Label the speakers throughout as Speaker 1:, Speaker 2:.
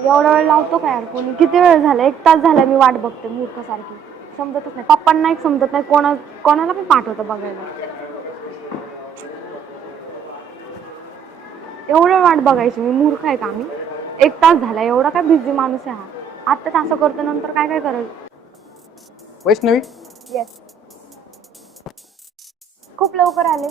Speaker 1: एवढा वेळ लावतो का यार कोणी? किती वेळ झाला? एक तास झाला मी वाट बघते मूर्खासारखी. समजतच नाही. पप्पांना एक समजत नाही. कोणा कोणाला पण पाठवतं बघायला. एवढं वाट बघायची मी. मूर्ख आहे का मी? एक तास झाला. एवढा काय बिझी माणूस आहे हा. आत्ताच असं करतो नंतर काय काय करेल
Speaker 2: वैष्णवी?
Speaker 1: येस खूप लवकर आले.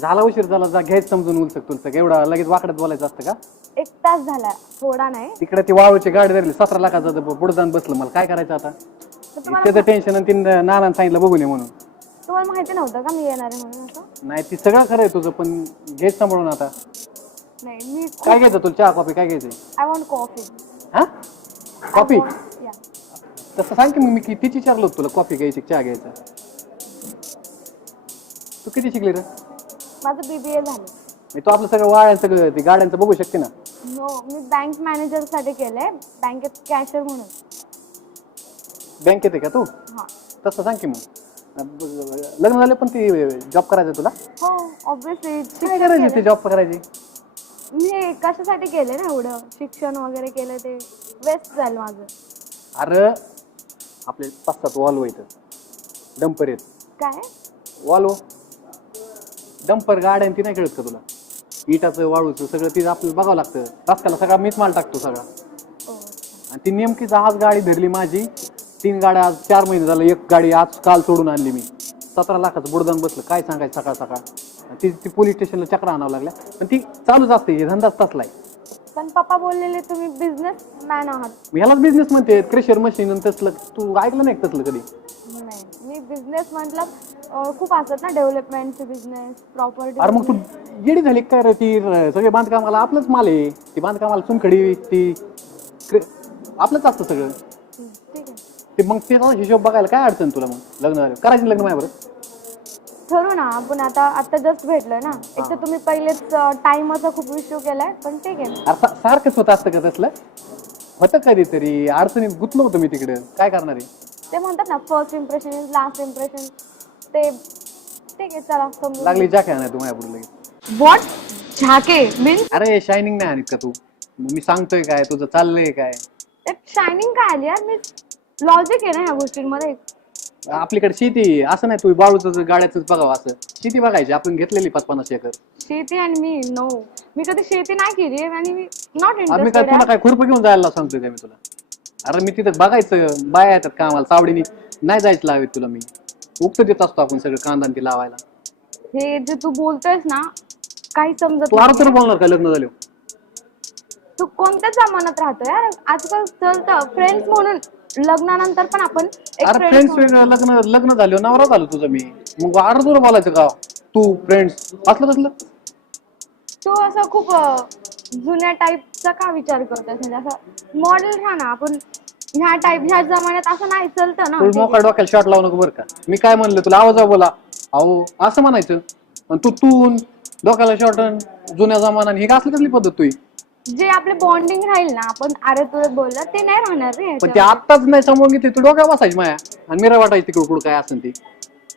Speaker 2: झाला उशीर झाला. जा घ्यायच समजून उलसक तुलसक. एवढा लगेच वाकडत बोलायचं असतं का?
Speaker 1: एक तास झाला थोडा नाही.
Speaker 2: तिकडे ती वाळूची गाडी धरली सतरा लाखाचं पुढे जाऊन बसलं. मला काय करायचं आता?
Speaker 1: तर तुम्हाला
Speaker 2: त्याचं टेन्शन आणि तीन नानानं सांगितलं बघून ये म्हणून.
Speaker 1: तुम्हाला माहिती नव्हतं का मी येणार आहे म्हणून असं?
Speaker 2: नाही ती सगळं खरं आहे तुझं पण घ्यायच सांभाळून आता.
Speaker 1: नाही मी
Speaker 2: काय घ्यायचं तुला? चहा कॉफी काय घ्यायचं?
Speaker 1: आय वॉन्ट कॉफी
Speaker 2: हा? कॉफी?
Speaker 1: या
Speaker 2: तसं सांग की मग मी किती विचारलो होतं तुला कॉफी घ्यायची चहा घ्यायचा. तू किती शिकली रे?
Speaker 1: माझं बीबीए झालं.
Speaker 2: मी तो आपलं सगळं वाळ्या सगळं ते गाड्यांचं बघू शकते ना.
Speaker 1: हो मी बँक मॅनेजरसाठी केलंय. बँकेत कॅशियर म्हणून.
Speaker 2: बँकेत आहे का तू?
Speaker 1: हा.
Speaker 2: तसं सांग की मग. लग्न झालं पण ती जॉब करायचं तुला?
Speaker 1: हो ऑब्विसली
Speaker 2: काय करायची ती जॉब करायची?
Speaker 1: मी कशासाठी केलंय ना एवढं? शिक्षण वगैरे केलं ते. वेस्ट झालं माझं.
Speaker 2: अरे आपले पाच सात वॉल्व इथं डंपर आहेत.
Speaker 1: काय?
Speaker 2: वॉल्व डंपर गाड्या ती नाही कळत का तुला? इटाचं वाळूचं सगळं ती आपल्याला बघावं लागतं. रस्त्याला सगळा मीच माल टाकतो सगळा.
Speaker 1: ओ
Speaker 2: आणि ती नेमकीच आज गाडी धरली माझी तीन गाड्या आज चार महिने झालं एक गाडी आज काल सोडून आणली मी. सतरा लाखाचं बुडदान बसलं. काय सांगायचं सकाळ सकाळ? ती ती पोलीस स्टेशनला चक्र आणावं लागल्या. पण ती चालूच असते हे धंदाच तसलाय
Speaker 1: पण पप्पा बोललेले तुम्ही बिझनेस मॅन आहात.
Speaker 2: मी ह्यालाच बिझनेस म्हणते क्रेशर मशीन आणि तसलं. तू ऐकलं नाही का तसलं कधी?
Speaker 1: नाही. मी बिझनेस म्हटलं अं, खूप असतात ना डेव्हलपमेंटचे बिझनेस प्रॉपर्टी
Speaker 2: अरे मग तू येडी झाली काय रे ती र- सगळे बांधकामाला आपलंच माल आहे. ती बांधकामाला चुनखडी ती क्रे- आपलंच असतं सगळं.
Speaker 1: ठीक आहे.
Speaker 2: ते मग ते हिशोब बघायला काय अडचण तुला मग? लग्न झालं करायचं लग्न माझ्या बरं
Speaker 1: ठरू ना आपण आता आता जस्ट भेटलोय ना. एक तर तुम्ही पहिलेच टाइमचा खूप इश्यू केलाय पण ठीक आहे
Speaker 2: अरे सा- सारखंच होत असतं का तसलं? होतं कधीतरी. अडचणीत गुतलो होतो मी तिकडे. काय करणार? आहे
Speaker 1: ते म्हणतात ना first impression is last impression ते ठीक आहे चला समजून
Speaker 2: लागली जा काय नाही तू माझ्या पुढे लगेच.
Speaker 1: वॉट झाके मीन
Speaker 2: अरे शायनिंग नाही आणत का तू? मग मी सांगतोय काय तुझं चाललंय काय?
Speaker 1: शायनिंग काय आली यार? मी लॉजिक आहे ना ह्या गोष्टींमध्ये.
Speaker 2: आपल्याकडे शेती. असं नाही तू बाळूचं गाड्याच बघावं असं. शेती बघायची आपण घेतलेली पाच पन्नास एकर.
Speaker 1: शेती आणि मी नो मी कधी शेती नाही केली आणि मी नॉट
Speaker 2: आम्ही काय तुला काय खुरप घेऊन जायला सांगतोय मी तुला? अरे मी तिथं बघायचं बाया येतात कामाला चावडीनी नाही जायचं लावेत तुला मी. उक्त देत असतो आपण सगळं कांदा आणि ते लावायला.
Speaker 1: हे जे तू बोलतोयस ना काही समजत
Speaker 2: तू
Speaker 1: नाही.
Speaker 2: बोलणार का लग्न झालं
Speaker 1: तू कोणत्या जमान्यात राहतो यार आजकाल चलतं फ्रेंड्स म्हणून. लग्नानंतर पण आपण एक
Speaker 2: अरे
Speaker 1: friends
Speaker 2: फ्रेंड्स वेगळं लग्न लग्न झालं नवरा झालो तुझं मी. मग तुला बोलायचं का? तू फ्रेंड्स असलं कसलं
Speaker 1: तू असं खूप अं, जुन्या टाईपचा का विचार करतोय? म्हणजे असं मॉडेल राहा ना आपण ह्या टाईप ह्या जमान्यात असं नाही चालतं ना.
Speaker 2: तू मोकळ्या डोक्याला शॉट लावू नको बरं का. मी काय म्हणलं तुला? आवाज बोला. अहो असं म्हणायचं. आणि तू तून डोक्याला शॉट जुन्या जमाना हे का असलं कसली पद्धत तुही
Speaker 1: जे आपले बॉन्डिंग राहील ना आपण अरे तुला बोललं ते नाही राहणार रे
Speaker 2: पण ते
Speaker 1: ह्याच्यावर.
Speaker 2: आत्ताच नाही समोर घेते तू डोक्या बसायची माया. आणि मिरा वाटायची तिकडं कुठं काय असेल ती.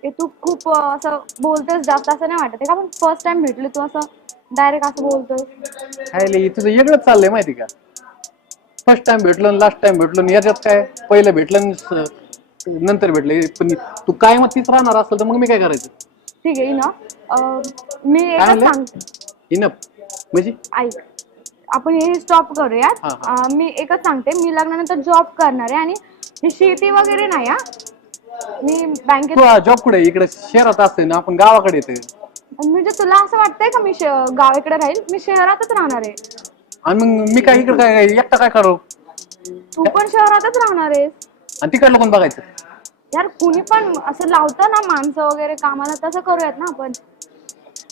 Speaker 1: ते तू खूप अं, असं बोलतोस जास्त असं नाही वाटत. आहे का आपण फर्स्ट टाइम भेटलो तू असं डायरेक्ट असं बोलतोय
Speaker 2: काय तुझं वेगळंच चाललंय माहिती का? फर्स्ट टाइम भेटलो लास्ट टाइम भेटलो आणि याच्यात काय? पहिलं भेटलं आणि स- नंतर भेटलं. पण तू काय मग तीच राहणार असेल तर मग मी काय करायचं?
Speaker 1: ठीक आहे ना मी
Speaker 2: काय
Speaker 1: एकच
Speaker 2: म्हणले?
Speaker 1: सांगते.
Speaker 2: इनप म्हणजे?
Speaker 1: ऐक. आपण हे स्टॉप करूयात.
Speaker 2: हा,
Speaker 1: अं, मी एकच सांगते मी लग्नानंतर जॉब करणार आहे आणि ही शेती वगैरे नाही हा. मी बँकेत
Speaker 2: तू जॉब कुठे? इकडे शहरात असते ना आपण गावाकडे येते
Speaker 1: म्हणजे तुला असं वाटतंय का मी श- गावाकडे राहील? मी शहरातच राहणार आहे.
Speaker 2: आणि मग मी काय इकडे काय एकटा काय करू?
Speaker 1: तू पण शहरातच राहणार आहेस.
Speaker 2: आणि तिकडे कोण बघायचं?
Speaker 1: यार कुणी पण असं लावतं ना माणसं वगैरे कामाला तसं करूयात ना आपण.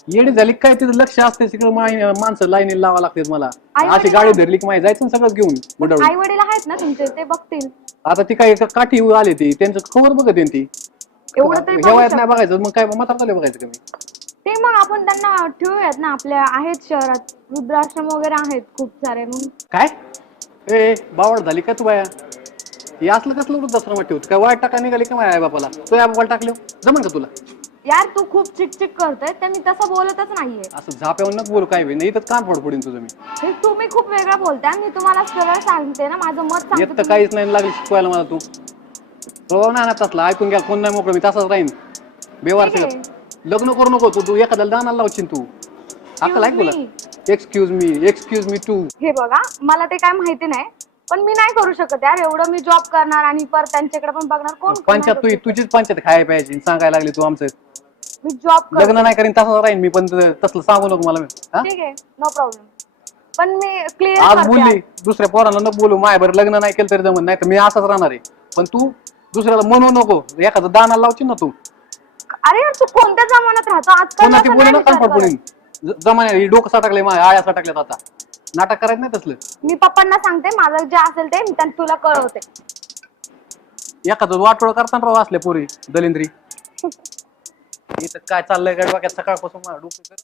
Speaker 2: येडी झाली काय तिथं लक्ष असते तिकडे माणसं लाईनी लावा लागतात मला.
Speaker 1: आई
Speaker 2: अशी गाडी धरली की माहिती जायचं ना सगळंच घेऊन मंडळ
Speaker 1: आई वडील आहेत ना तुमचे ते बघतील.
Speaker 2: आता ती काय एका काठी आली ती त्यांचं खबर बघत येईन ती.
Speaker 1: एवढं तरी
Speaker 2: ह्या
Speaker 1: बघू
Speaker 2: वयात
Speaker 1: शकतो.
Speaker 2: नाही बघायचं मग काय म्हातार झाले बघायचं कमी
Speaker 1: ते मग आपण त्यांना ठेवूयात ना आपल्या आहेत शहरात. वृद्धाश्रम वगैरे आहेत खूप सारे मग.
Speaker 2: काय? ए बावड झाली का तू बाया? हे असलं कसलं वृद्धाश्रमात ठेवत? काय वाईट टाका निघाली का माझ्या आई बापाला? तू आई बापाला टाकले? जमन का तुला?
Speaker 1: यार तू खूप चिकचिक करतोय ते मी तसं बोलतच नाहीये.
Speaker 2: असं झाप्यावर नको बोलू काय. नाही तर कान फोड फोडीन तुझं मी.
Speaker 1: हे तुम्ही खूप वेगळं बोलताय मी तुम्हाला सगळं सांगते ना माझं मत
Speaker 2: येत तर काहीच नाही लागली शिकवायला मला तू. प्रभाव नाही आणत तसला ऐकून घ्या कोण नाही मोकळं मी तसाच राहीन. बेवार
Speaker 1: ठीक आहे.
Speaker 2: सगळं लग्न करू नको तू तू एखाद्याला दानाला लावशील तू. अक्कल ऐक बोला excuse me excuse me to
Speaker 1: हे बघा मला ते काय माहिती नाही पण मी नाही करू शकत यार एवढं मी जॉब करणार आणि परत त्यांच्याकडे पण बघणार कोण
Speaker 2: पंचायत तू तुझीच पंचायत खायला पाहिजे सांगायला लागली तू आमचं.
Speaker 1: मी जॉब
Speaker 2: लग्न नाही करीन तसंच राहीन मी पण त- तसलं सांगू नको मला हा?
Speaker 1: ठीक आहे नो प्रॉब्लेम पण मी
Speaker 2: आज
Speaker 1: क्लिअर
Speaker 2: बोलली दुसऱ्या पोराला नको बोलू माय बरं लग्न नाही केलं तरी जमत नाही तर मी असंच राहणार आहे. पण तू दुसऱ्याला म्हणू नको एखादं दानाला लावशील ना तू.
Speaker 1: अरे यार तू कोणत्या जमान्यात राहतो? आजकाल
Speaker 2: कोणाची
Speaker 1: असं
Speaker 2: बोलू
Speaker 1: नाही
Speaker 2: ना
Speaker 1: विचार
Speaker 2: ही डोकं सटकले माझ्या आळ्या सटकल्यात आता. नाटक करायचं नाही तसलं.
Speaker 1: मी पप्पांना सांगते माझं जे असेल ते मी त्यांना तुला कळवते.
Speaker 2: एखादं वाटोळ करताना राव असल्या पोरी दलिंद्री. इथं काय चाललंय काय डोक्यात सकाळपासून माझं डोकं